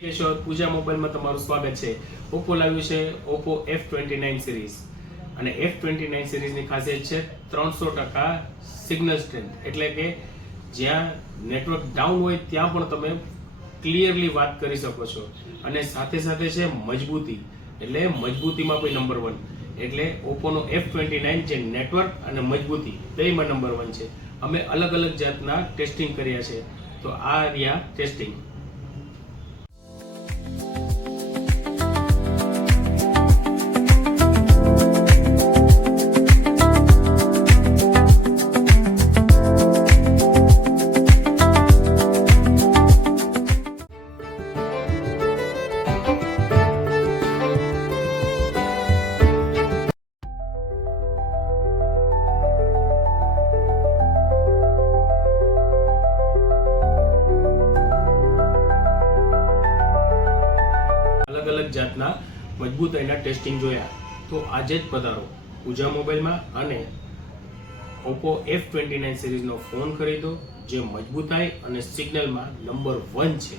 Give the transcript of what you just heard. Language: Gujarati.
કેશોદ પૂજા મોબાઈલમાં તમારું સ્વાગત છે। ઓપ્પો લાવ્યું છે ઓપ્પો F29 સિરીઝ અને F29 સિરીઝની ખાસિયત છે 300% સિગ્નલ સ્ટ્રેન્થ, એટલે કે જ્યાં નેટવર્ક ડાઉન હોય ત્યાં પણ તમે ક્લિયરલી વાત કરી શકો છો અને સાથે સાથે છે મજબૂતી, એટલે મજબૂતીમાં પણ નંબર 1, એટલે ઓપ્પોનો F29 જે નેટવર્ક અને મજબૂતી બેયમાં નંબર 1 છે। અમે અલગ અલગ જાતના ટેસ્ટિંગ કર્યા છે, તો આ રહ્યા ટેસ્ટિંગ। अलग अलग जातना मजबूताईना टेस्टिंग जोया, तो आज ज पधारो पूजा मोबाइल में अने Oppo F29 series no phone खरीदो जे मजबूताई अने सिग्नल में नंबर 1 है।